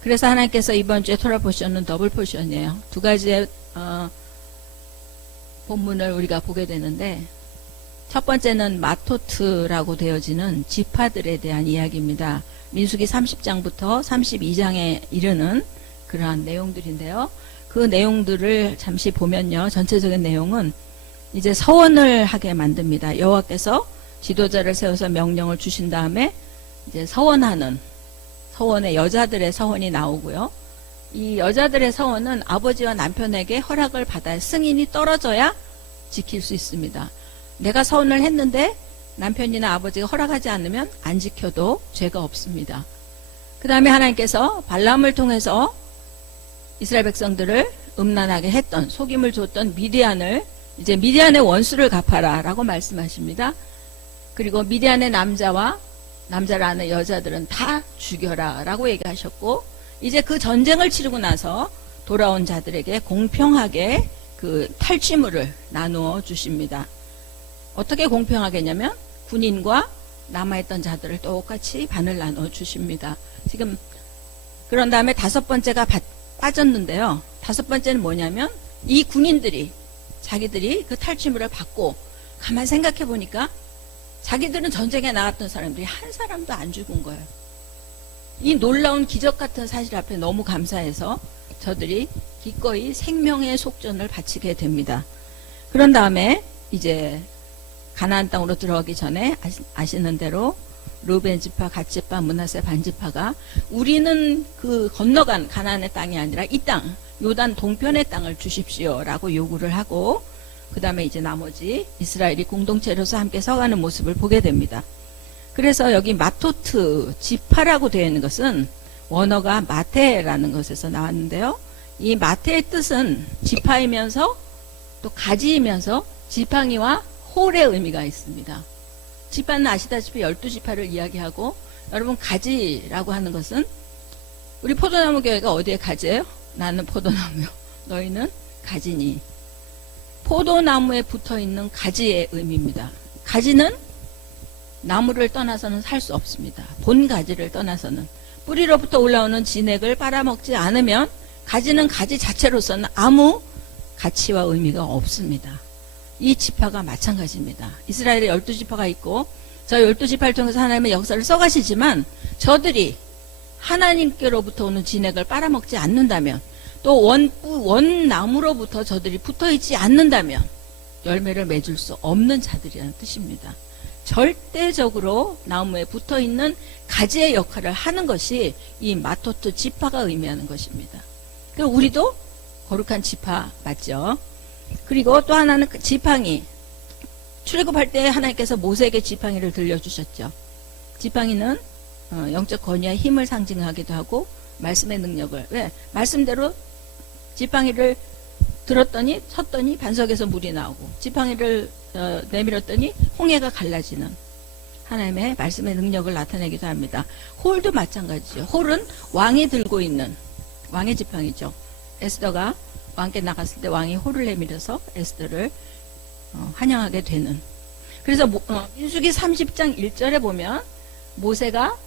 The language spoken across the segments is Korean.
그래서 하나님께서 이번 주에 토라 포션은 더블 포션이에요. 두 가지의 본문을 우리가 보게 되는데, 첫 번째는 마토트라고 되어지는 지파들에 대한 이야기입니다. 민수기 30장부터 32장에 이르는 그러한 내용들인데요. 그 내용들을 잠시 보면요, 전체적인 내용은 이제 서원을 하게 만듭니다. 여호와께서 지도자를 세워서 명령을 주신 다음에 이제 서원의 여자들의 서원이 나오고요. 이 여자들의 서원은 아버지와 남편에게 허락을 받아야, 승인이 떨어져야 지킬 수 있습니다. 내가 서원을 했는데 남편이나 아버지가 허락하지 않으면 안 지켜도 죄가 없습니다. 그 다음에 하나님께서 발람을 통해서 이스라엘 백성들을 음란하게 했던, 속임을 줬던 미디안을, 이제 미디안의 원수를 갚아라 라고 말씀하십니다. 그리고 미디안의 남자를 아는 여자들은 다 죽여라 라고 얘기하셨고, 이제 그 전쟁을 치르고 나서 돌아온 자들에게 공평하게 그 탈취물을 나누어 주십니다. 어떻게 공평하겠냐면 군인과 남아있던 자들을 똑같이 반을 나눠 주십니다. 지금 그런 다음에 다섯 번째가 빠졌는데요. 다섯 번째는 뭐냐면, 이 군인들이 자기들이 그 탈취물을 받고 가만 생각해 보니까 자기들은 전쟁에 나갔던 사람들이 한 사람도 안 죽은 거예요. 이 놀라운 기적 같은 사실 앞에 너무 감사해서 저들이 기꺼이 생명의 속전을 바치게 됩니다. 그런 다음에 이제 가나안 땅으로 들어가기 전에 아시는 대로 르벤 지파, 갓 지파, 므낫세 반 지파가 우리는 그 건너간 가나안의 땅이 아니라 이 땅, 요단 동편의 땅을 주십시오라고 요구를 하고, 그 다음에 이제 나머지 이스라엘이 공동체로서 함께 서가는 모습을 보게 됩니다. 그래서 여기 마토트 지파라고 되어 있는 것은 원어가 마테라는 것에서 나왔는데요. 이 마테의 뜻은 지파이면서 또 가지이면서 지팡이와 홀의 의미가 있습니다. 지파는 아시다시피 12지파를 이야기하고, 여러분 가지라고 하는 것은, 우리 포도나무 교회가 어디에 가지예요? 나는 포도나무요, 너희는 가지니. 포도나무에 붙어있는 가지의 의미입니다. 가지는 나무를 떠나서는 살 수 없습니다. 본 가지를 떠나서는. 뿌리로부터 올라오는 진액을 빨아먹지 않으면 가지는 가지 자체로서는 아무 가치와 의미가 없습니다. 이 지파가 마찬가지입니다. 이스라엘에 12지파가 있고, 저 12지파를 통해서 하나님의 역사를 써가시지만, 저들이 하나님께로부터 오는 진액을 빨아먹지 않는다면, 또 원나무로부터 저들이 붙어있지 않는다면 열매를 맺을 수 없는 자들이라는 뜻입니다. 절대적으로 나무에 붙어있는 가지의 역할을 하는 것이 이 마토트 지파가 의미하는 것입니다. 그리고 우리도 거룩한 지파 맞죠? 그리고 또 하나는 지팡이. 출애굽할 때 하나님께서 모세에게 지팡이를 들려주셨죠. 지팡이는 영적 권위와 힘을 상징하기도 하고 말씀의 능력을, 왜? 말씀대로 지팡이를 들었더니 쳤더니 반석에서 물이 나오고, 지팡이를 내밀었더니 홍해가 갈라지는 하나님의 말씀의 능력을 나타내기도 합니다. 홀도 마찬가지죠. 홀은 왕이 들고 있는 왕의 지팡이죠. 에스더가 왕께 나갔을 때 왕이 홀을 내밀어서 에스더를 환영하게 되는. 그래서 민수기 30장 1절에 보면 모세가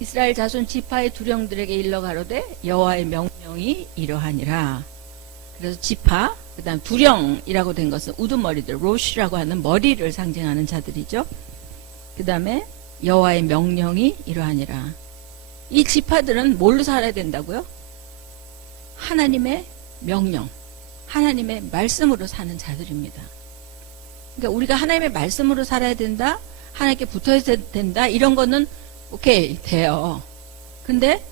이스라엘 자손 지파의 두령들에게 일러 가로되 여호와의 명령이 이러하니라. 그래서 지파, 그 다음 두령이라고 된 것은 우두머리들, 로시라고 하는 머리를 상징하는 자들이죠. 그 다음에 여호와의 명령이 이러하니라. 이 지파들은 뭘로 살아야 된다고요? 하나님의 명령, 하나님의 말씀으로 사는 자들입니다. 그러니까 우리가 하나님의 말씀으로 살아야 된다, 하나님께 붙어야 된다, 이런 거는 오케이, 돼요. 근데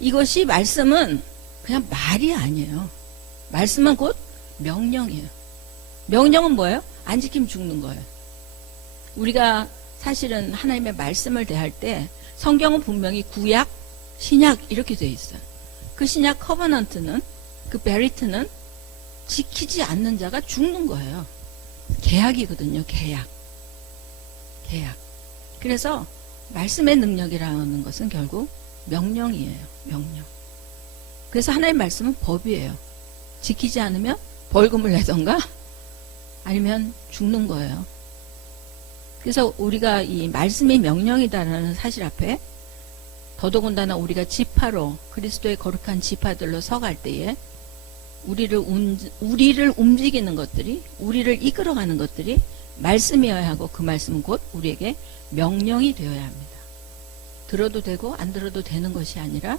이것이, 말씀은 그냥 말이 아니에요. 말씀은 곧 명령이에요. 명령은 뭐예요? 안 지키면 죽는 거예요. 우리가 사실은 하나님의 말씀을 대할 때 성경은 분명히 구약, 신약 이렇게 되어 있어요. 그 신약 커버넌트는, 그 베리트는 지키지 않는 자가 죽는 거예요. 계약이거든요. 계약. 그래서 말씀의 능력이라는 것은 결국 명령이에요. 명령. 그래서 하나님의 말씀은 법이에요. 지키지 않으면 벌금을 내던가 아니면 죽는 거예요. 그래서 우리가 이 말씀이 명령이다라는 사실 앞에 더더군다나 우리가 지파로 그리스도의 거룩한 지파들로 서갈 때에 우리를 움직이는 것들이, 우리를 이끌어가는 것들이 말씀이어야 하고, 그 말씀은 곧 우리에게 명령이 되어야 합니다. 들어도 되고 안 들어도 되는 것이 아니라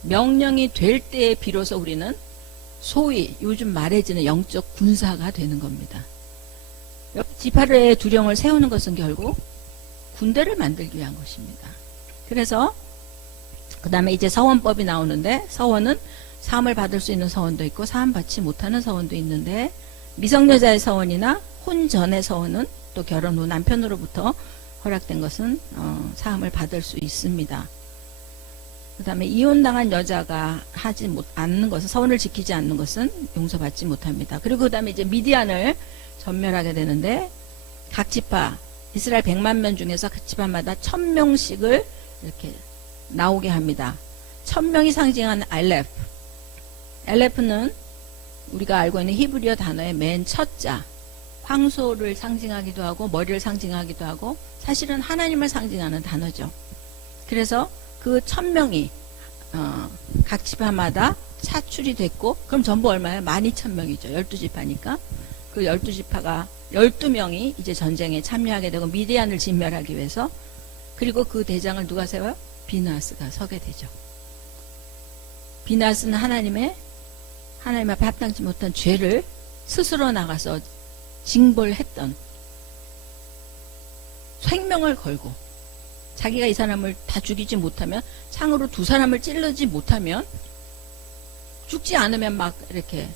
명령이 될 때에 비로소 우리는 소위 요즘 말해지는 영적 군사가 되는 겁니다. 지파의 두령을 세우는 것은 결국 군대를 만들기 위한 것입니다. 그래서 그 다음에 이제 서원법이 나오는데, 서원은 사함을 받을 수 있는 서원도 있고 사함 받지 못하는 서원도 있는데, 미성년자의 서원이나 혼전의 서원은 또 결혼 후 남편으로부터 허락된 것은 사함을 받을 수 있습니다. 그 다음에 이혼당한 여자가 하지 않는 것은, 서원을 지키지 않는 것은 용서받지 못합니다. 그리고 그 다음에 이제 미디안을 전멸하게 되는데, 각 지파, 이스라엘 100만 명 중에서 각 지파마다 1000명씩을 이렇게 나오게 합니다. 1000명이 상징하는 엘레프는 우리가 알고 있는 히브리어 단어의 맨 첫 자, 황소를 상징하기도 하고 머리를 상징하기도 하고 사실은 하나님을 상징하는 단어죠. 그래서 그 1000명이 각 지파마다 차출이 됐고, 그럼 전부 얼마예요? 12,000명이죠. 12지파니까. 그 12지파가 12명이 이제 전쟁에 참여하게 되고 미디안을 진멸하기 위해서, 그리고 그 대장을 누가 세워요? 비나스가 서게 되죠. 비나스는 하나님 앞에 합당치 못한 죄를 스스로 나가서 징벌했던, 생명을 걸고 자기가 이 사람을 다 죽이지 못하면, 창으로 두 사람을 찌르지 못하면, 죽지 않으면 막 이렇게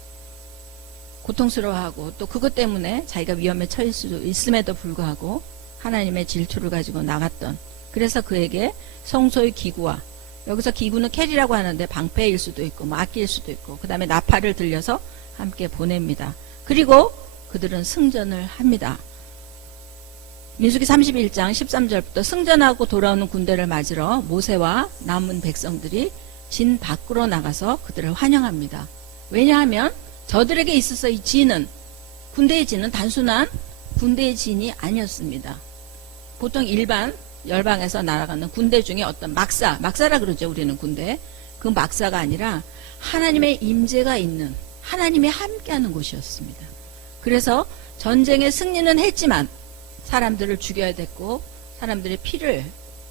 고통스러워하고, 또 그것 때문에 자기가 위험에 처할 수도 있음에도 불구하고 하나님의 질투를 가지고 나갔던, 그래서 그에게 성소의 기구와, 여기서 기구는 캐리라고 하는데 방패일 수도 있고 악기일 수도 있고, 그 다음에 나팔을 들려서 함께 보냅니다. 그리고 그들은 승전을 합니다. 민수기 31장 13절부터 승전하고 돌아오는 군대를 맞으러 모세와 남은 백성들이 진 밖으로 나가서 그들을 환영합니다. 왜냐하면 저들에게 있어서 이 진은, 군대의 진은 단순한 군대의 진이 아니었습니다. 보통 일반 열방에서 날아가는 군대 중에 어떤 막사라 그러죠. 우리는 군대. 그 막사가 아니라 하나님의 임재가 있는, 하나님이 함께하는 곳이었습니다. 그래서 전쟁의 승리는 했지만 사람들을 죽여야 됐고 사람들의 피를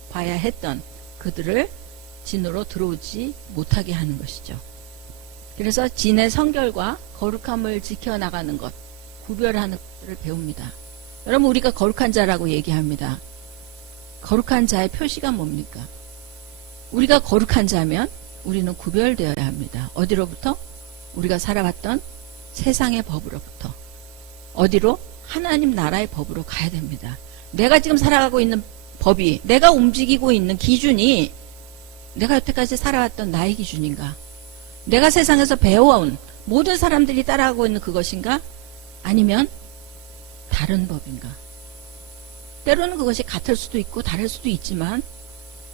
봐야 했던 그들을 진으로 들어오지 못하게 하는 것이죠. 그래서 진의 성결과 거룩함을 지켜나가는 것, 구별하는 것들을 배웁니다. 여러분, 우리가 거룩한 자라고 얘기합니다. 거룩한 자의 표시가 뭡니까? 우리가 거룩한 자면 우리는 구별되어야 합니다. 어디로부터? 우리가 살아왔던 세상의 법으로부터. 어디로? 하나님 나라의 법으로 가야 됩니다. 내가 지금 살아가고 있는 법이, 내가 움직이고 있는 기준이 내가 여태까지 살아왔던 나의 기준인가? 내가 세상에서 배워온 모든 사람들이 따라가고 있는 그것인가? 아니면 다른 법인가? 때로는 그것이 같을 수도 있고 다를 수도 있지만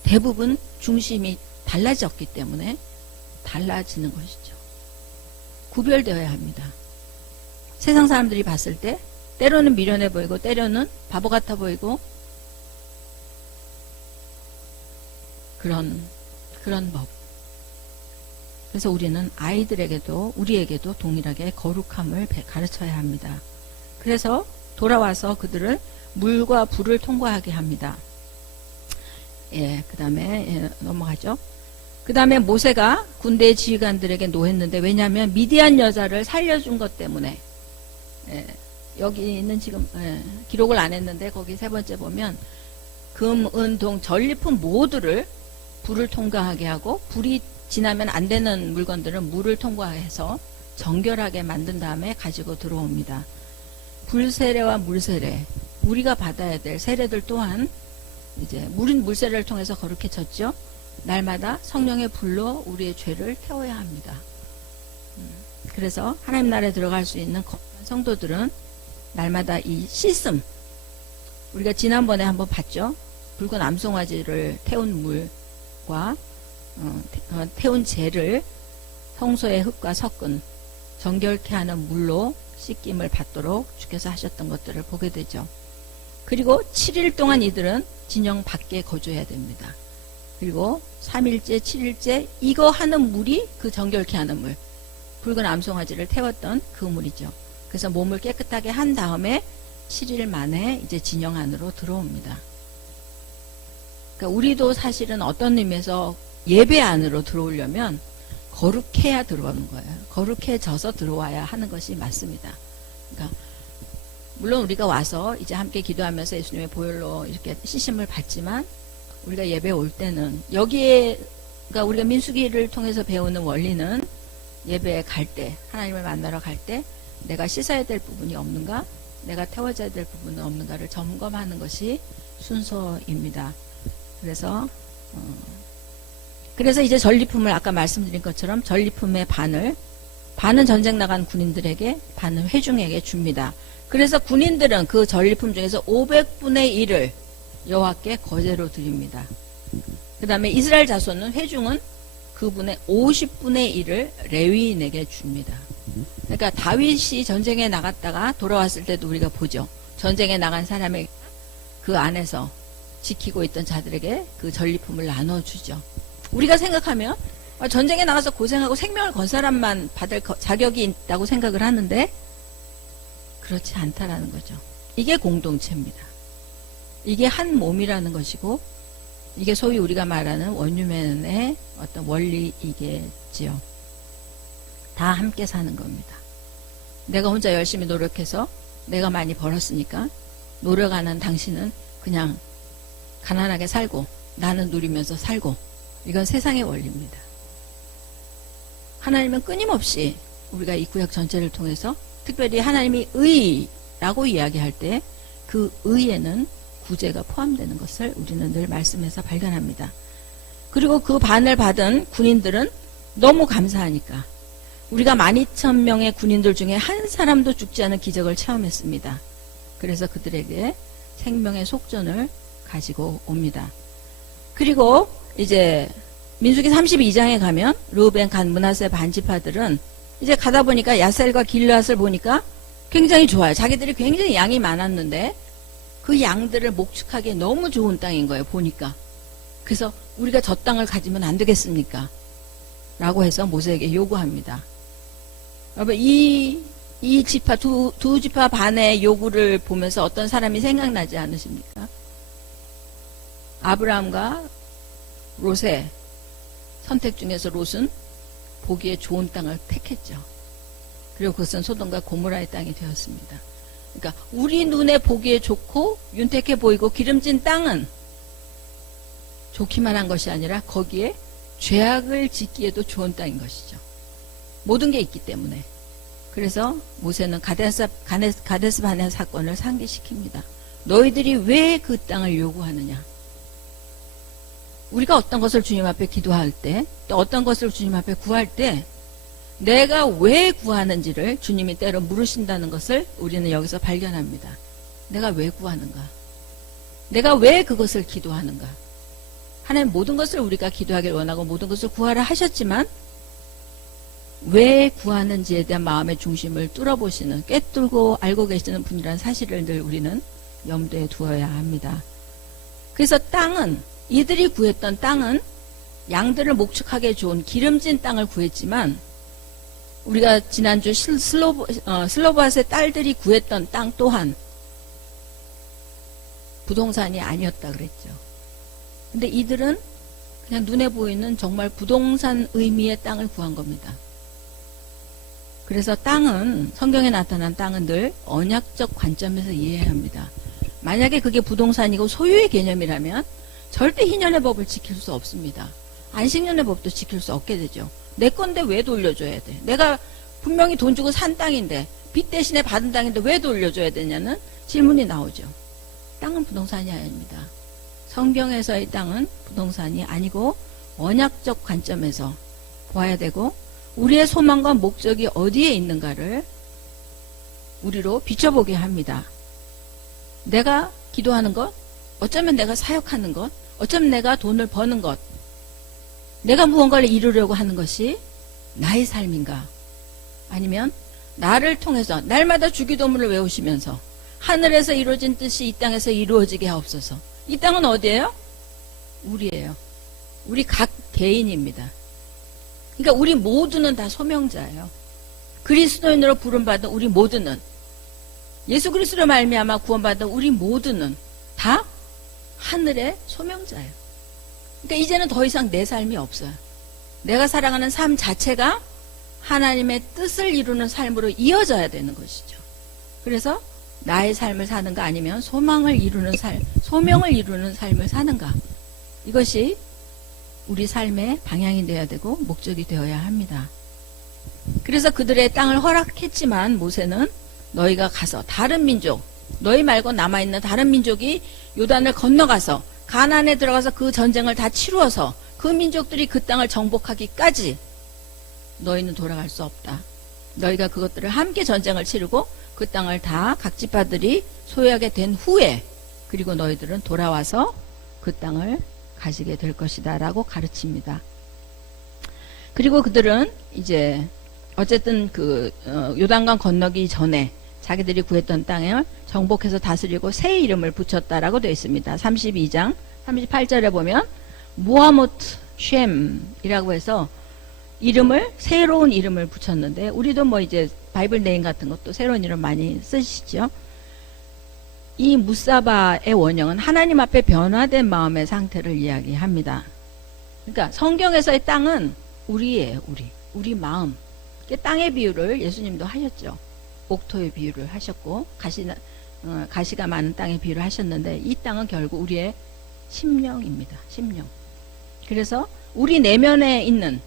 대부분 중심이 달라졌기 때문에 달라지는 것이죠. 구별되어야 합니다. 세상 사람들이 봤을 때 때로는 미련해 보이고 때로는 바보 같아 보이고 그런 법. 그래서 우리는 아이들에게도 우리에게도 동일하게 거룩함을 가르쳐야 합니다. 그래서 돌아와서 그들을 물과 불을 통과하게 합니다. 그 다음에 넘어가죠. 그 다음에 모세가 군대의 지휘관들에게 노했는데, 왜냐하면 미디안 여자를 살려준 것 때문에, 여기는 지금 기록을 안 했는데 거기 세 번째 보면 금, 은, 동, 전리품 모두를 불을 통과하게 하고, 불이 지나면 안 되는 물건들은 물을 통과해서 정결하게 만든 다음에 가지고 들어옵니다. 불세례와 물세례, 우리가 받아야 될 세례들 또한 이제 물세례를 통해서 거룩해졌죠. 날마다 성령의 불로 우리의 죄를 태워야 합니다. 그래서 하나님 나라에 들어갈 수 있는 거룩한 성도들은 날마다 이 씻음, 우리가 지난번에 한번 봤죠. 붉은 암송아지를 태운 물과 태운 재를 성소의 흙과 섞은 정결케 하는 물로 씻김을 받도록 주께서 하셨던 것들을 보게 되죠. 그리고 7일 동안 이들은 진영 밖에 거주해야 됩니다. 그리고 3일째, 7일째 이거 하는 물이 그 정결케 하는 물, 붉은 암송아지를 태웠던 그 물이죠. 그래서 몸을 깨끗하게 한 다음에 7일 만에 이제 진영 안으로 들어옵니다. 그러니까 우리도 사실은 어떤 의미에서 예배 안으로 들어오려면 거룩해야 들어오는 거예요. 거룩해져서 들어와야 하는 것이 맞습니다. 그러니까 물론 우리가 와서 이제 함께 기도하면서 예수님의 보혈로 이렇게 씻음을 받지만 우리가 예배 올 때는 여기에, 그러니까 우리가 민수기를 통해서 배우는 원리는 예배에 갈 때, 하나님을 만나러 갈 때 내가 씻어야 될 부분이 없는가, 내가 태워져야 될 부분은 없는가를 점검하는 것이 순서입니다. 그래서 이제 전리품을 아까 말씀드린 것처럼 전리품의 반은 전쟁 나간 군인들에게, 반은 회중에게 줍니다. 그래서 군인들은 그 전리품 중에서 500분의 1을 여호와께 거제로 드립니다. 그 다음에 이스라엘 자손은, 회중은 그분의 50분의 1을 레위인에게 줍니다. 그러니까 다윗이 전쟁에 나갔다가 돌아왔을 때도 우리가 보죠. 전쟁에 나간 사람의 그 안에서 지키고 있던 자들에게 그 전리품을 나눠주죠. 우리가 생각하면 전쟁에 나가서 고생하고 생명을 건 사람만 받을 자격이 있다고 생각을 하는데 그렇지 않다라는 거죠. 이게 공동체입니다. 이게 한 몸이라는 것이고, 이게 소위 우리가 말하는 원유맨의 어떤 원리이겠지요. 다 함께 사는 겁니다. 내가 혼자 열심히 노력해서 내가 많이 벌었으니까 노력하는 당신은 그냥 가난하게 살고 나는 누리면서 살고, 이건 세상의 원리입니다. 하나님은 끊임없이 우리가 이 구약 전체를 통해서 특별히 하나님이 의라고 이야기할 때 그 의에는 구제가 포함되는 것을 우리는 늘 말씀에서 발견합니다. 그리고 그 반을 받은 군인들은 너무 감사하니까 우리가 12,000명의 군인들 중에 한 사람도 죽지 않은 기적을 체험했습니다. 그래서 그들에게 생명의 속전을 가지고 옵니다. 그리고 이제 민수기 32장에 가면 르우벤, 갓, 므낫세 반지파들은 이제 가다 보니까 야셀과 길르앗을 보니까 굉장히 좋아요. 자기들이 굉장히 양이 많았는데 그 양들을 목축하기에 너무 좋은 땅인 거예요. 보니까. 그래서 우리가 저 땅을 가지면 안 되겠습니까? 라고 해서 모세에게 요구합니다. 여러분, 이 지파, 두 지파 반의 요구를 보면서 어떤 사람이 생각나지 않으십니까? 아브라함과 롯의 선택 중에서 롯은 보기에 좋은 땅을 택했죠. 그리고 그것은 소돔과 고모라의 땅이 되었습니다. 그러니까 우리 눈에 보기에 좋고 윤택해 보이고 기름진 땅은 좋기만 한 것이 아니라 거기에 죄악을 짓기에도 좋은 땅인 것이죠. 모든 게 있기 때문에. 그래서 모세는 가데스 바네 사건을 상기시킵니다. 너희들이 왜 그 땅을 요구하느냐? 우리가 어떤 것을 주님 앞에 기도할 때, 또 어떤 것을 주님 앞에 구할 때 내가 왜 구하는지를 주님이 때로 물으신다는 것을 우리는 여기서 발견합니다. 내가 왜 구하는가? 내가 왜 그것을 기도하는가? 하나님 모든 것을 우리가 기도하길 원하고 모든 것을 구하라 하셨지만 왜 구하는지에 대한 마음의 중심을 뚫어보시는, 꿰뚫고 알고 계시는 분이라는 사실을 늘 우리는 염두에 두어야 합니다. 그래서 땅은, 이들이 구했던 땅은 양들을 목축하기에 좋은 기름진 땅을 구했지만 우리가 지난주 슬로바스의 딸들이 구했던 땅 또한 부동산이 아니었다 그랬죠. 근데 이들은 그냥 눈에 보이는 정말 부동산 의미의 땅을 구한 겁니다. 그래서 땅은, 성경에 나타난 땅은 늘 언약적 관점에서 이해해야 합니다. 만약에 그게 부동산이고 소유의 개념이라면 절대 희년의 법을 지킬 수 없습니다. 안식년의 법도 지킬 수 없게 되죠. 내 건데 왜 돌려줘야 돼? 내가 분명히 돈 주고 산 땅인데, 빚 대신에 받은 땅인데 왜 돌려줘야 되냐는 질문이 나오죠. 땅은 부동산이 아닙니다. 성경에서의 땅은 부동산이 아니고 언약적 관점에서 보아야 되고, 우리의 소망과 목적이 어디에 있는가를 우리로 비춰보게 합니다. 내가 기도하는 것, 어쩌면 내가 사역하는 것, 어쩌면 내가 돈을 버는 것, 내가 무언가를 이루려고 하는 것이 나의 삶인가? 아니면 나를 통해서 날마다 주기도문을 외우시면서 하늘에서 이루어진 뜻이 이 땅에서 이루어지게 하옵소서. 이 땅은 어디예요? 우리예요. 우리 각 개인입니다. 그러니까 우리 모두는 다 소명자예요. 그리스도인으로 부름받은 우리 모두는, 예수 그리스도로 말미암아 구원받은 우리 모두는 다 하늘의 소명자예요. 그러니까 이제는 더 이상 내 삶이 없어요. 내가 살아가는 삶 자체가 하나님의 뜻을 이루는 삶으로 이어져야 되는 것이죠. 그래서 나의 삶을 사는가 아니면 소망을 이루는 삶, 소명을 이루는 삶을 사는가, 이것이 우리 삶의 방향이 되어야 되고 목적이 되어야 합니다. 그래서 그들의 땅을 허락했지만 모세는 너희가 가서 다른 민족, 너희 말고 남아있는 다른 민족이 요단을 건너가서 가나안에 들어가서 그 전쟁을 다 치루어서 그 민족들이 그 땅을 정복하기까지 너희는 돌아갈 수 없다. 너희가 그것들을 함께 전쟁을 치르고 그 땅을 다 각 지파들이 소유하게 된 후에, 그리고 너희들은 돌아와서 그 땅을 가지게 될 것이다 라고 가르칩니다. 그리고 그들은 이제 어쨌든 요단강 건너기 전에 자기들이 구했던 땅을 정복해서 다스리고 새 이름을 붙였다라고 되어 있습니다. 32장 38절에 보면 무하모트 쉔이라고 해서 새로운 이름을 붙였는데, 우리도 뭐 이제 바이블 네임 같은 것도 새로운 이름 많이 쓰시죠. 이 무사바의 원형은 하나님 앞에 변화된 마음의 상태를 이야기합니다. 그러니까 성경에서의 땅은 우리예요. 우리 마음. 땅의 비유를 예수님도 하셨죠. 옥토의 비유를 하셨고 가시가 많은 땅의 비유를 하셨는데, 이 땅은 결국 우리의 심령입니다. 심령. 그래서 우리 내면에 있는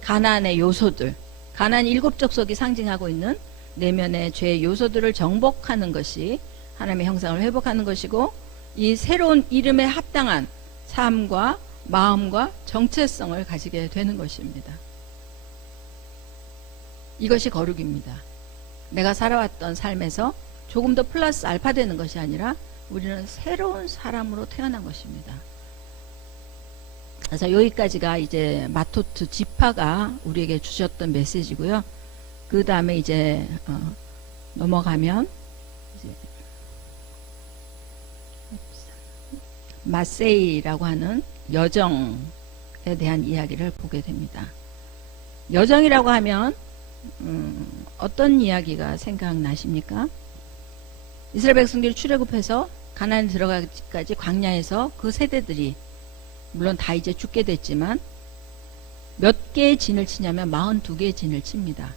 가나안의 요소들, 가나안 7족속이 상징하고 있는 내면의 죄의 요소들을 정복하는 것이 하나님의 형상을 회복하는 것이고, 이 새로운 이름에 합당한 삶과 마음과 정체성을 가지게 되는 것입니다. 이것이 거룩입니다. 내가 살아왔던 삶에서 조금 더 플러스 알파 되는 것이 아니라 우리는 새로운 사람으로 태어난 것입니다. 그래서 여기까지가 이제 마토트 지파가 우리에게 주셨던 메시지고요. 그 다음에 이제 넘어가면 이제 마세이라고 하는 여정에 대한 이야기를 보게 됩니다. 여정이라고 하면 어떤 이야기가 생각나십니까? 이스라엘 백성들이 출애굽해서 가나안에 들어가기까지 광야에서 그 세대들이 물론 다 이제 죽게 됐지만 몇 개의 진을 치냐면 42개의 진을 칩니다.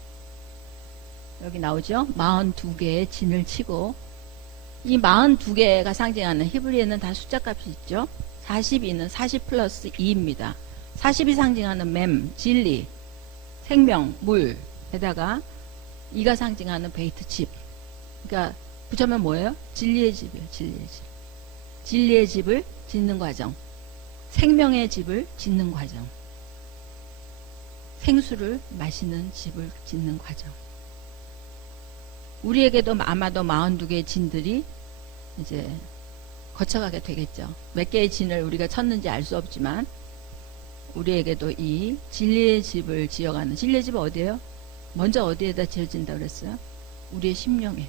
여기 나오죠? 42개의 진을 치고, 이 42개가 상징하는, 히브리에는 다 숫자값이 있죠. 42는 40 플러스 2입니다. 40이 상징하는 맴, 진리, 생명, 물에다가 2가 상징하는 베이트, 집. 그러니까 붙여면 뭐예요? 진리의 집이에요. 진리의 집. 진리의 집을 짓는 과정, 생명의 집을 짓는 과정, 생수를 마시는 집을 짓는 과정. 우리에게도 아마도 42개의 진들이 이제 거쳐가게 되겠죠. 몇 개의 진을 우리가 쳤는지 알 수 없지만 우리에게도 이 진리의 집을 지어가는, 진리의 집은 어디예요? 먼저 어디에다 지어진다 그랬어요? 우리의 심령에.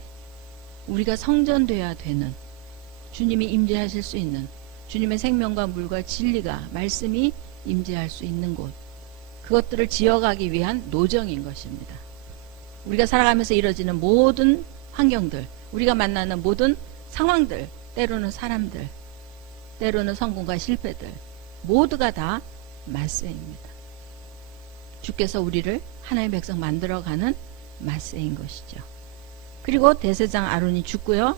우리가 성전되어야 되는, 주님이 임재하실 수 있는, 주님의 생명과 물과 진리가, 말씀이 임재할 수 있는 곳, 그것들을 지어가기 위한 노정인 것입니다. 우리가 살아가면서 이루어지는 모든 환경들, 우리가 만나는 모든 상황들, 때로는 사람들, 때로는 성공과 실패들, 모두가 다 마세입니다. 주께서 우리를 하나님의 백성 만들어가는 마세인 것이죠. 그리고 대제사장 아론이 죽고요,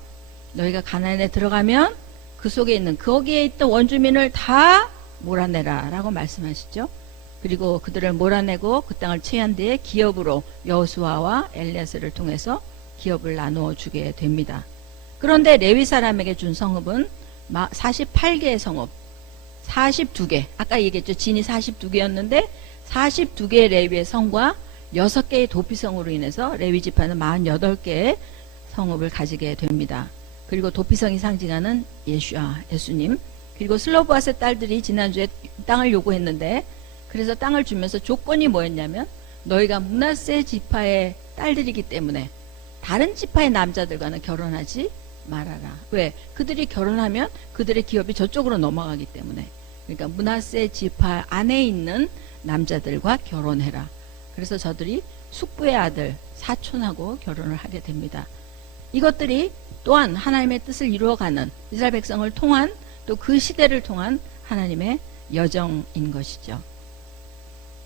너희가 가나안에 들어가면 그 속에 있는, 거기에 있던 원주민을 다 몰아내라 라고 말씀하시죠. 그리고 그들을 몰아내고 그 땅을 취한 뒤에 기업으로 여호수아와 엘리야스를 통해서 기업을 나누어 주게 됩니다. 그런데 레위 사람에게 준 성읍은 48개의 성읍, 42개, 아까 얘기했죠. 진이 42개였는데 42개의 레위의 성과 6개의 도피성으로 인해서 레위 지파는 48개의 성읍을 가지게 됩니다. 그리고 도피성이 상징하는 예수님, 그리고 슬로보앗의 딸들이 지난주에 땅을 요구했는데, 그래서 땅을 주면서 조건이 뭐였냐면, 너희가 므낫세 지파의 딸들이기 때문에 다른 지파의 남자들과는 결혼하지 말하라. 왜? 그들이 결혼하면 그들의 기업이 저쪽으로 넘어가기 때문에. 그러니까 므낫세 지파 안에 있는 남자들과 결혼해라. 그래서 저들이 숙부의 아들 사촌하고 결혼을 하게 됩니다. 이것들이 또한 하나님의 뜻을 이루어가는 이스라엘 백성을 통한 또 그 시대를 통한 하나님의 여정인 것이죠.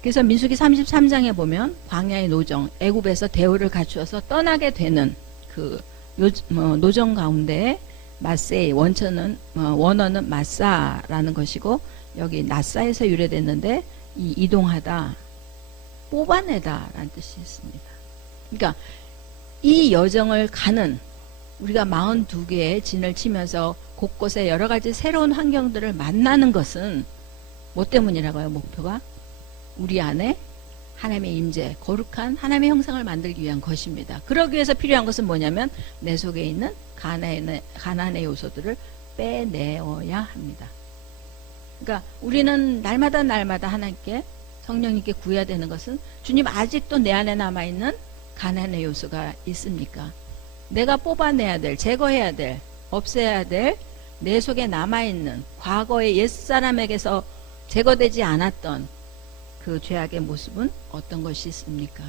그래서 민수기 33장에 보면 광야의 노정, 애굽에서 대우를 갖추어서 떠나게 되는 그 노정 가운데 마세의 원어는 마사라는 것이고 여기 나사에서 유래됐는데 이 이동하다, 뽑아내다라는 뜻이 있습니다. 그러니까 이 여정을 가는 우리가 42개의 진을 치면서 곳곳에 여러 가지 새로운 환경들을 만나는 것은 뭐 때문이라고요? 목표가 우리 안에 하나님의 임재, 거룩한 하나님의 형상을 만들기 위한 것입니다. 그러기 위해서 필요한 것은 뭐냐면 내 속에 있는 가난의 요소들을 빼내어야 합니다. 그러니까 우리는 날마다 하나님께 성령님께 구해야 되는 것은 주님 아직도 내 안에 남아있는 가난의 요소가 있습니까? 내가 뽑아내야 될, 제거해야 될, 없애야 될 내 속에 남아있는 과거의 옛사람에게서 제거되지 않았던 그 죄악의 모습은 어떤 것이 있습니까?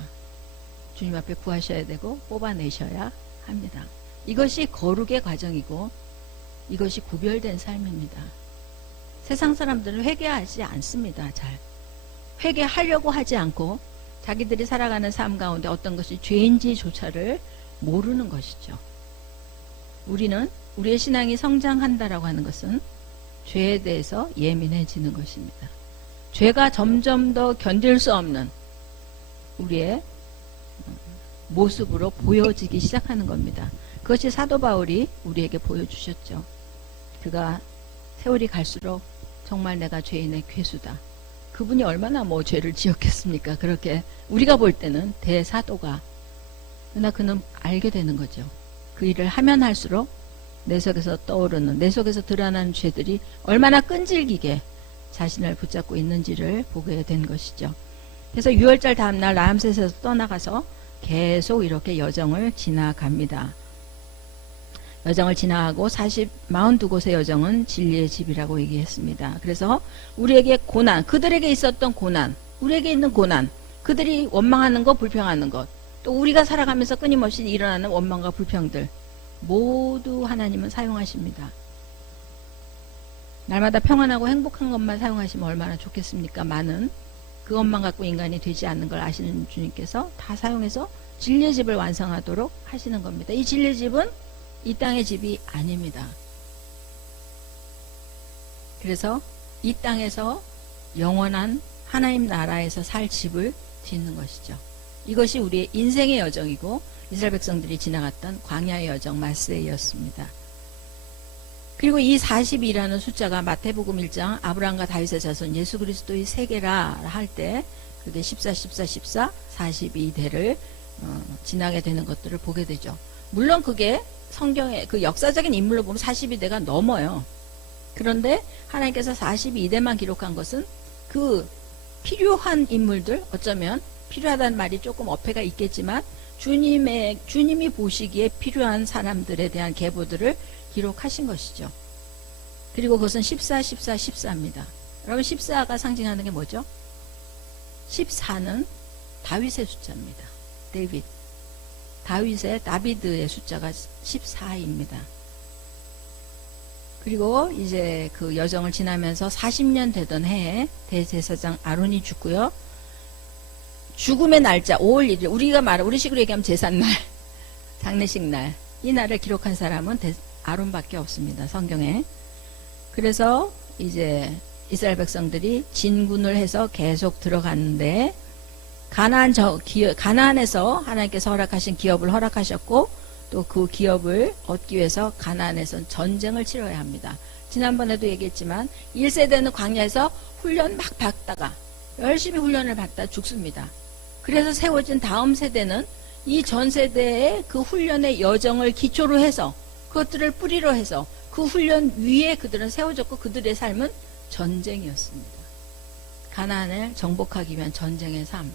주님 앞에 구하셔야 되고 뽑아내셔야 합니다. 이것이 거룩의 과정이고 이것이 구별된 삶입니다. 세상 사람들은 회개하지 않습니다. 잘 회개하려고 하지 않고 자기들이 살아가는 삶 가운데 어떤 것이 죄인지조차를 모르는 것이죠. 우리는 우리의 신앙이 성장한다라고 하는 것은 죄에 대해서 예민해지는 것입니다. 죄가 점점 더 견딜 수 없는 우리의 모습으로 보여지기 시작하는 겁니다. 그것이 사도 바울이 우리에게 보여주셨죠. 그가 세월이 갈수록 정말 내가 죄인의 괴수다. 그분이 얼마나 죄를 지었겠습니까? 그렇게 우리가 볼 때는 대사도가. 그러나 그는 알게 되는 거죠. 그 일을 하면 할수록 내 속에서 떠오르는, 내 속에서 드러나는 죄들이 얼마나 끈질기게 자신을 붙잡고 있는지를 보게 된 것이죠. 그래서 6월절 다음날 라암셋에서 떠나가서 계속 이렇게 여정을 지나갑니다. 여정을 지나가고 42곳의 여정은 진리의 집이라고 얘기했습니다. 그래서 우리에게 고난, 그들에게 있었던 고난, 우리에게 있는 고난, 그들이 원망하는 것, 불평하는 것, 또 우리가 살아가면서 끊임없이 일어나는 원망과 불평들 모두 하나님은 사용하십니다. 날마다 평안하고 행복한 것만 사용하시면 얼마나 좋겠습니까? 많은 그것만 갖고 인간이 되지 않는 걸 아시는 주님께서 다 사용해서 진리의 집을 완성하도록 하시는 겁니다. 이 진리의 집은 이 땅의 집이 아닙니다. 그래서 이 땅에서 영원한 하나님 나라에서 살 집을 짓는 것이죠. 이것이 우리의 인생의 여정이고 이스라엘 백성들이 지나갔던 광야의 여정 마스에이였습니다. 그리고 이 42라는 숫자가 마태복음 1장 아브라함과 다윗의 자손 예수 그리스도의 세계라 할 때 그게 14, 14, 14, 42대를 지나게 되는 것들을 보게 되죠. 물론 그게 성경의 그 역사적인 인물로 보면 42대가 넘어요. 그런데 하나님께서 42대만 기록한 것은 그 필요한 인물들, 어쩌면 필요하다는 말이 조금 어폐가 있겠지만 주님이 보시기에 필요한 사람들에 대한 계보들을 기록하신 것이죠. 그리고 그것은 14, 14, 14입니다. 여러분 14가 상징하는 게 뭐죠? 14는 다윗의 숫자입니다. 다비드의 숫자가 14입니다. 그리고 이제 그 여정을 지나면서 40년 되던 해에 대제사장 아론이 죽고요. 죽음의 날짜 5월 1일 우리 식으로 얘기하면 제삿날, 장례식 날, 이 날을 기록한 사람은 아론밖에 없습니다. 성경에. 그래서 이제 이스라엘 백성들이 진군을 해서 계속 들어갔는데 가나안에서 하나님께서 허락하신 기업을 허락하셨고 또 그 기업을 얻기 위해서 가나안에선 전쟁을 치러야 합니다. 지난번에도 얘기했지만 1세대는 광야에서 훈련 막 받다가 열심히 훈련을 받다 죽습니다. 그래서 세워진 다음 세대는 이 전 세대의 그 훈련의 여정을 기초로 해서 그것들을 뿌리로 해서 그 훈련 위에 그들은 세워졌고 그들의 삶은 전쟁이었습니다. 가나안을 정복하기 위한 전쟁의 삶.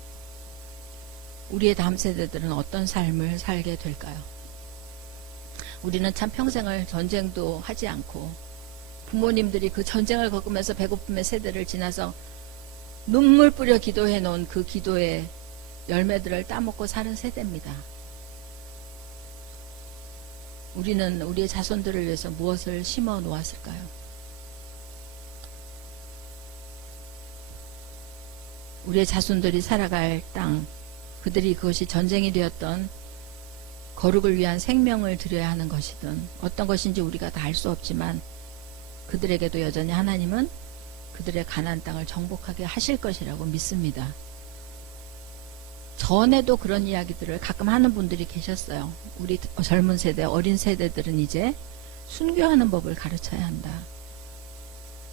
우리의 다음 세대들은 어떤 삶을 살게 될까요? 우리는 참 평생을 전쟁도 하지 않고 부모님들이 그 전쟁을 겪으면서 배고픔의 세대를 지나서 눈물 뿌려 기도해 놓은 그 기도의 열매들을 따먹고 사는 세대입니다. 우리는 우리의 자손들을 위해서 무엇을 심어 놓았을까요? 우리의 자손들이 살아갈 땅, 그들이 그것이 전쟁이 되었던 거룩을 위한 생명을 드려야 하는 것이든 어떤 것인지 우리가 다 알 수 없지만 그들에게도 여전히 하나님은 그들의 가나안 땅을 정복하게 하실 것이라고 믿습니다. 전에도 그런 이야기들을 가끔 하는 분들이 계셨어요. 우리 젊은 세대, 어린 세대들은 이제 순교하는 법을 가르쳐야 한다.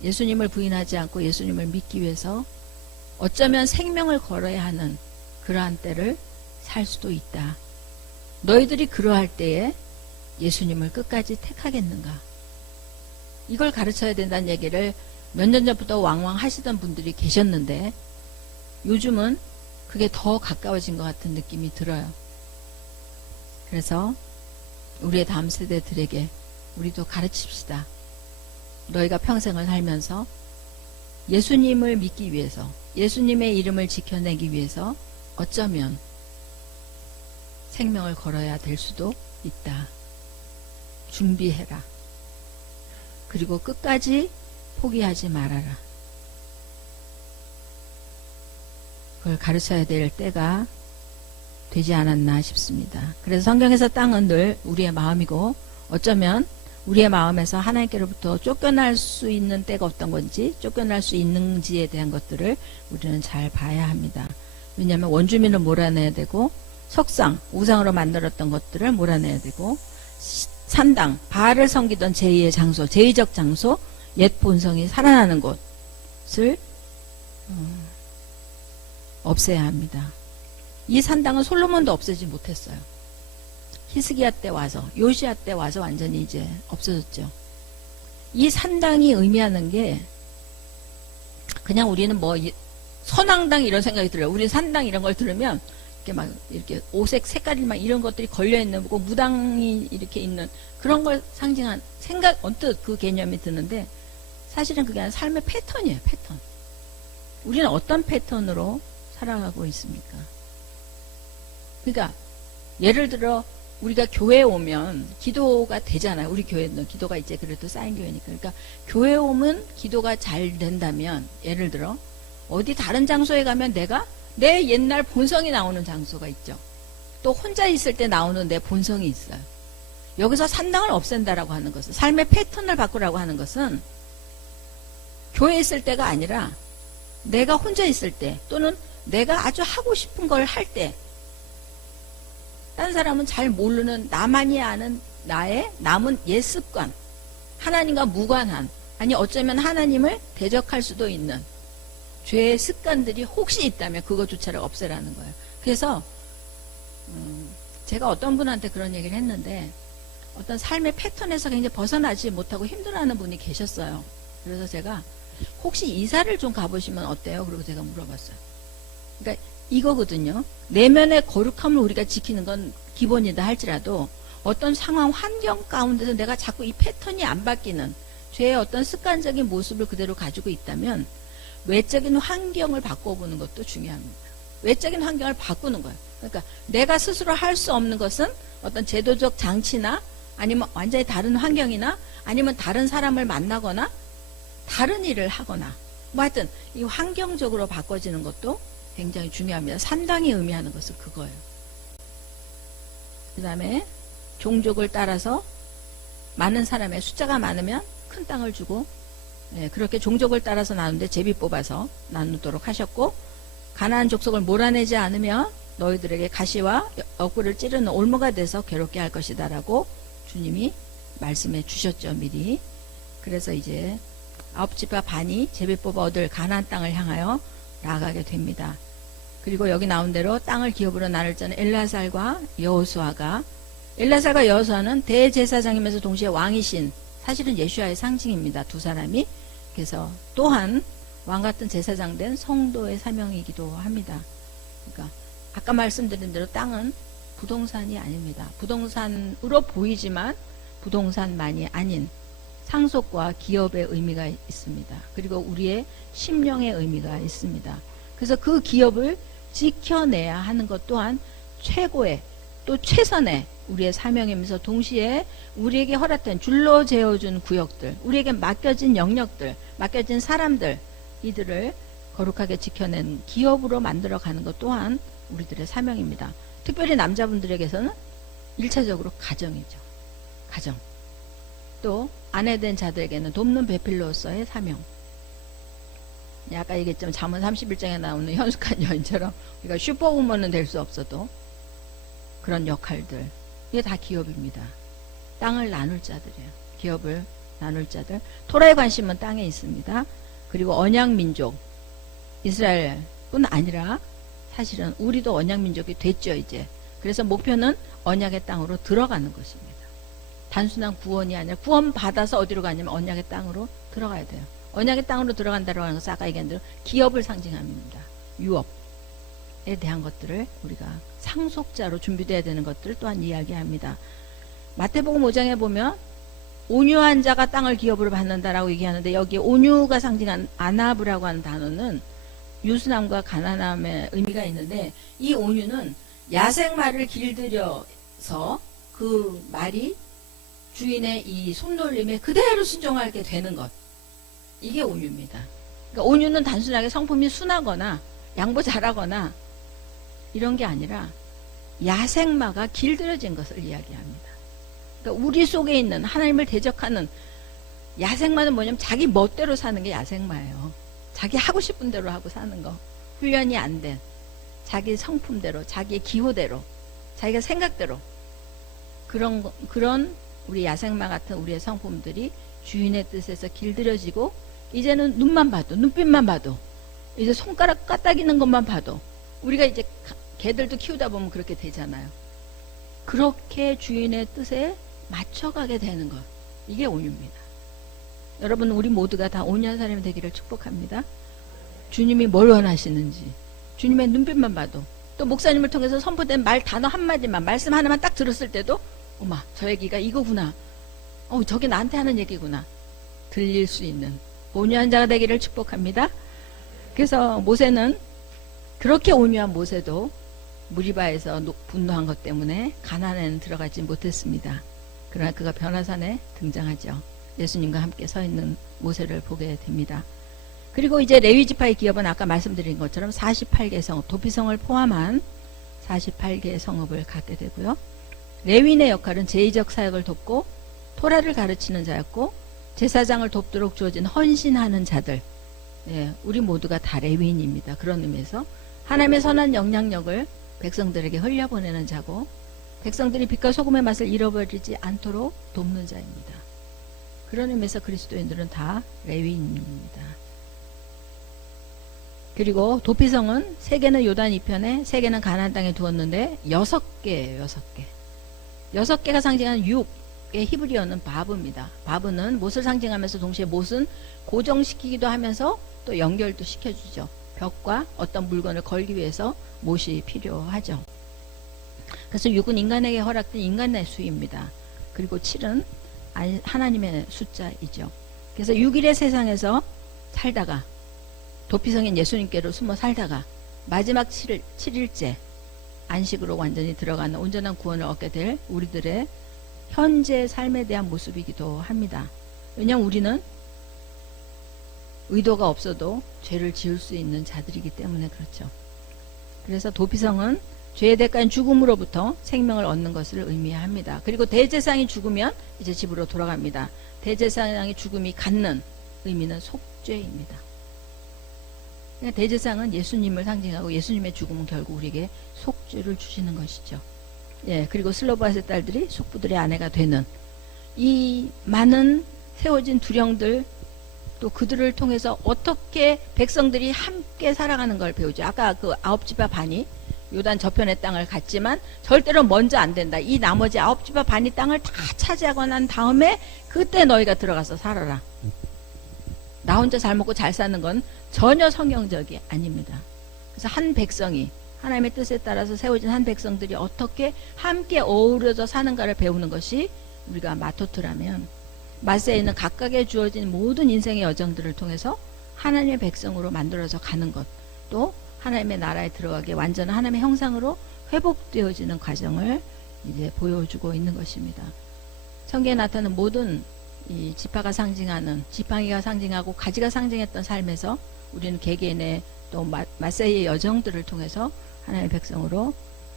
예수님을 부인하지 않고 예수님을 믿기 위해서 어쩌면 생명을 걸어야 하는 그러한 때를 살 수도 있다. 너희들이 그러할 때에 예수님을 끝까지 택하겠는가? 이걸 가르쳐야 된다는 얘기를 몇 년 전부터 왕왕 하시던 분들이 계셨는데 요즘은 그게 더 가까워진 것 같은 느낌이 들어요. 그래서 우리의 다음 세대들에게 우리도 가르칩시다. 너희가 평생을 살면서 예수님을 믿기 위해서, 예수님의 이름을 지켜내기 위해서 어쩌면 생명을 걸어야 될 수도 있다. 준비해라. 그리고 끝까지 포기하지 말아라. 그걸 가르쳐야 될 때가 되지 않았나 싶습니다. 그래서 성경에서 땅은 늘 우리의 마음이고 어쩌면 우리의 마음에서 하나님께로부터 쫓겨날 수 있는 때가 어떤 건지, 쫓겨날 수 있는지에 대한 것들을 우리는 잘 봐야 합니다. 왜냐하면 원주민을 몰아내야 되고 석상, 우상으로 만들었던 것들을 몰아내야 되고 산당, 바알을 섬기던 제2의 장소, 제2적 장소, 옛 본성이 살아나는 곳을 없애야 합니다. 이 산당은 솔로몬도 없애지 못했어요. 히스기야 때 와서, 요시야 때 와서 완전히 이제 없어졌죠. 이 산당이 의미하는 게 그냥 우리는 뭐 선왕당 이런 생각이 들어요. 우리 산당 이런 걸 들으면 이렇게 막 이렇게 오색 색깔이 막 이런 것들이 걸려 있는 거고 무당이 이렇게 있는 그런 걸 상징한 생각 언뜻 그 개념이 드는데 사실은 그게 아니라 삶의 패턴이에요. 패턴. 우리는 어떤 패턴으로 살아가고 있습니까? 그러니까 예를 들어 우리가 교회에 오면 기도가 되잖아요. 우리 교회는 기도가 이제 그래도 쌓인 교회니까. 그러니까 교회에 오면 기도가 잘 된다면 예를 들어 어디 다른 장소에 가면 내가 내 옛날 본성이 나오는 장소가 있죠. 또 혼자 있을 때 나오는 내 본성이 있어요. 여기서 산당을 없앤다라고 하는 것은 삶의 패턴을 바꾸라고 하는 것은 교회에 있을 때가 아니라 내가 혼자 있을 때 또는 내가 아주 하고 싶은 걸 할 때 다른 사람은 잘 모르는 나만이 아는 나의 남은 옛 습관 하나님과 무관한 아니 어쩌면 하나님을 대적할 수도 있는 죄의 습관들이 혹시 있다면 그것조차를 없애라는 거예요. 그래서 제가 어떤 분한테 그런 얘기를 했는데 어떤 삶의 패턴에서 굉장히 벗어나지 못하고 힘들어하는 분이 계셨어요. 그래서 제가 혹시 이사를 좀 가보시면 어때요? 그리고 제가 물어봤어요. 그러니까 이거거든요. 내면의 거룩함을 우리가 지키는 건 기본이다 할지라도 어떤 상황, 환경 가운데서 내가 자꾸 이 패턴이 안 바뀌는 죄의 어떤 습관적인 모습을 그대로 가지고 있다면 외적인 환경을 바꿔보는 것도 중요합니다. 외적인 환경을 바꾸는 거예요. 그러니까 내가 스스로 할 수 없는 것은 어떤 제도적 장치나 아니면 완전히 다른 환경이나 아니면 다른 사람을 만나거나 다른 일을 하거나 뭐 하여튼 이 환경적으로 바꿔지는 것도 굉장히 중요합니다. 산당이 의미하는 것은 그거예요. 그 다음에 종족을 따라서 많은 사람의 숫자가 많으면 큰 땅을 주고 그렇게 종족을 따라서 나누는데 제비 뽑아서 나누도록 하셨고 가나안 족속을 몰아내지 않으면 너희들에게 가시와 옆구리를 찌르는 올무가 돼서 괴롭게 할 것이다 라고 주님이 말씀해 주셨죠. 미리. 그래서 이제 9지파 반이 제비 뽑아 얻을 가나안 땅을 향하여 나아가게 됩니다. 그리고 여기 나온 대로 땅을 기업으로 나눌 자는 엘라살과 여호수아가 엘라살과 여호수아는 대제사장이면서 동시에 왕이신 사실은 예수야의 상징입니다. 두 사람이. 그래서 또한 왕같은 제사장 된 성도의 사명이기도 합니다. 그러니까 아까 말씀드린 대로 땅은 부동산이 아닙니다. 부동산으로 보이지만 부동산만이 아닌 상속과 기업의 의미가 있습니다. 그리고 우리의 심령의 의미가 있습니다. 그래서 그 기업을 지켜내야 하는 것 또한 최고의 또 최선의 우리의 사명이면서 동시에 우리에게 허락된 줄로 재어준 구역들, 우리에게 맡겨진 영역들, 맡겨진 사람들, 이들을 거룩하게 지켜낸 기업으로 만들어가는 것 또한 우리들의 사명입니다. 특별히 남자분들에게서는 1차적으로 가정이죠. 가정. 또 아내된 자들에게는 돕는 배필로서의 사명. 아까 얘기했지만 잠언 31장에 나오는 현숙한 여인처럼 우리가 슈퍼우먼은 될 수 없어도 그런 역할들, 이게 다 기업입니다. 땅을 나눌 자들이에요. 기업을 나눌 자들. 토라의 관심은 땅에 있습니다. 그리고 언약민족 이스라엘뿐 아니라 사실은 우리도 언약민족이 됐죠 이제. 그래서 목표는 언약의 땅으로 들어가는 것입니다. 단순한 구원이 아니라 구원 받아서 어디로 가냐면 언약의 땅으로 들어가야 돼요. 언약의 땅으로 들어간다고 하는 것은 아까 얘기한 대로 기업을 상징합니다. 유업에 대한 것들을 우리가 상속자로 준비되어야 되는 것들을 또한 이야기합니다. 마태복음 5장에 보면 온유한 자가 땅을 기업으로 받는다라고 얘기하는데 여기 온유가 상징한 아나브라고 하는 단어는 유순함과 가난함의 의미가 있는데 이 온유는 야생말을 길들여서 그 말이 주인의 이 손놀림에 그대로 순종하게 되는 것. 이게 온유입니다. 그러니까 온유는 단순하게 성품이 순하거나 양보 잘하거나 이런 게 아니라 야생마가 길들여진 것을 이야기합니다. 그러니까 우리 속에 있는 하나님을 대적하는 야생마는 뭐냐면 자기 멋대로 사는 게 야생마예요. 자기 하고 싶은 대로 하고 사는 거. 훈련이 안 된 자기 성품대로, 자기의 기호대로, 자기가 생각대로 그런 우리 야생마 같은 우리의 성품들이 주인의 뜻에서 길들여지고 이제는 눈만 봐도, 눈빛만 봐도, 이제 손가락 까딱이는 것만 봐도 우리가 이제 개들도 키우다 보면 그렇게 되잖아요. 그렇게 주인의 뜻에 맞춰가게 되는 것. 이게 온유입니다. 여러분 우리 모두가 다 온유한 사람이 되기를 축복합니다. 주님이 뭘 원하시는지 주님의 눈빛만 봐도 또 목사님을 통해서 선포된 말 단어 한마디만 말씀 하나만 딱 들었을 때도 어마 저 얘기가 이거구나. 저게 나한테 하는 얘기구나. 들릴 수 있는 온유한 자가 되기를 축복합니다. 그래서 모세는 그렇게 온유한 모세도 무리바에서 분노한 것 때문에 가나안에는 들어가지 못했습니다. 그러나 그가 변화산에 등장하죠. 예수님과 함께 서 있는 모세를 보게 됩니다. 그리고 이제 레위지파의 기업은 아까 말씀드린 것처럼 48개 성읍, 도피성을 포함한 48개의 성읍을 갖게 되고요. 레위인의 역할은 제의적 사역을 돕고 토라를 가르치는 자였고 제사장을 돕도록 주어진 헌신하는 자들. 예, 우리 모두가 다 레위인입니다. 그런 의미에서 하나님의 선한 영향력을 백성들에게 흘려보내는 자고 백성들이 빛과 소금의 맛을 잃어버리지 않도록 돕는 자입니다. 그런 의미에서 그리스도인들은 다 레위인입니다. 그리고 도피성은 3개는 요단 이편에 3개는 가나안 땅에 두었는데 6개예요. 6개. 6개가 상징하는 6의 히브리어는 바브입니다. 바브는 못을 상징하면서 동시에 못은 고정시키기도 하면서 또 연결도 시켜주죠. 벽과 어떤 물건을 걸기 위해서 못이 필요하죠. 그래서 6은 인간에게 허락된 인간의 수입니다. 그리고 7은 하나님의 숫자이죠. 그래서 6일의 세상에서 살다가 도피성인 예수님께로 숨어 살다가 마지막 7일째 안식으로 완전히 들어가는 온전한 구원을 얻게 될 우리들의 현재 삶에 대한 모습이기도 합니다. 왜냐하면 우리는 의도가 없어도 죄를 지을 수 있는 자들이기 때문에 그렇죠. 그래서 도피성은 죄의 대가인 죽음으로부터 생명을 얻는 것을 의미합니다. 그리고 대제사장이 죽으면 이제 집으로 돌아갑니다. 대제사장의 죽음이 갖는 의미는 속죄입니다. 그러니까 대제사장은 예수님을 상징하고 예수님의 죽음은 결국 우리에게 속죄를 주시는 것이죠. 예, 그리고 슬로바스의 딸들이 숙부들의 아내가 되는 이 많은 세워진 두령들 또 그들을 통해서 어떻게 백성들이 함께 살아가는 걸 배우죠. 아까 그 9지파 반이 요단 저편의 땅을 갔지만 절대로 먼저 안 된다. 이 나머지 9지파 반이 땅을 다 차지하고 난 다음에 그때 너희가 들어가서 살아라. 나 혼자 잘 먹고 잘 사는 건 전혀 성경적이 아닙니다. 그래서 한 백성이 하나님의 뜻에 따라서 세워진 한 백성들이 어떻게 함께 어우러져 사는가를 배우는 것이 우리가 마토트라면 마세에 있는 각각의 주어진 모든 인생의 여정들을 통해서 하나님의 백성으로 만들어져 가는 것, 또 하나님의 나라에 들어가게 완전한 하나님의 형상으로 회복되어지는 과정을 이제 보여주고 있는 것입니다. 성경에 나타나는 모든 이 지파가 상징하는, 지팡이가 상징하고 가지가 상징했던 삶에서 우리는 개개인의 또 마세의 여정들을 통해서 하나님의 백성으로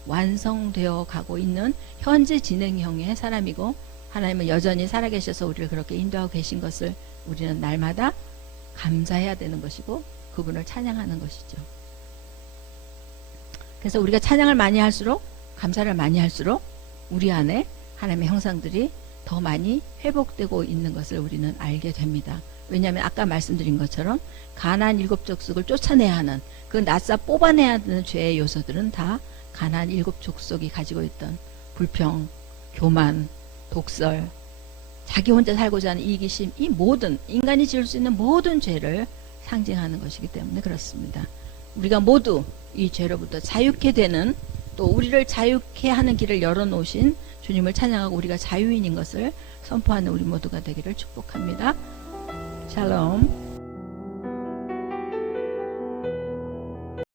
완성되어 가고 있는 현재 진행형의 사람이고, 하나님은 여전히 살아계셔서 우리를 그렇게 인도하고 계신 것을 우리는 날마다 감사해야 되는 것이고 그분을 찬양하는 것이죠. 그래서 우리가 찬양을 많이 할수록, 감사를 많이 할수록 우리 안에 하나님의 형상들이 더 많이 회복되고 있는 것을 우리는 알게 됩니다. 왜냐하면 아까 말씀드린 것처럼 가나안 7족속을 쫓아내야 하는, 그 낯사 뽑아내야 하는 죄의 요소들은 다 가나안 7족속이 가지고 있던 불평, 교만, 독설, 자기 혼자 살고자 하는 이기심, 이 모든 인간이 지을 수 있는 모든 죄를 상징하는 것이기 때문에 그렇습니다. 우리가 모두 이 죄로부터 자유케 되는, 또 우리를 자유케 하는 길을 열어놓으신 주님을 찬양하고 우리가 자유인인 것을 선포하는 우리 모두가 되기를 축복합니다. 샬롬.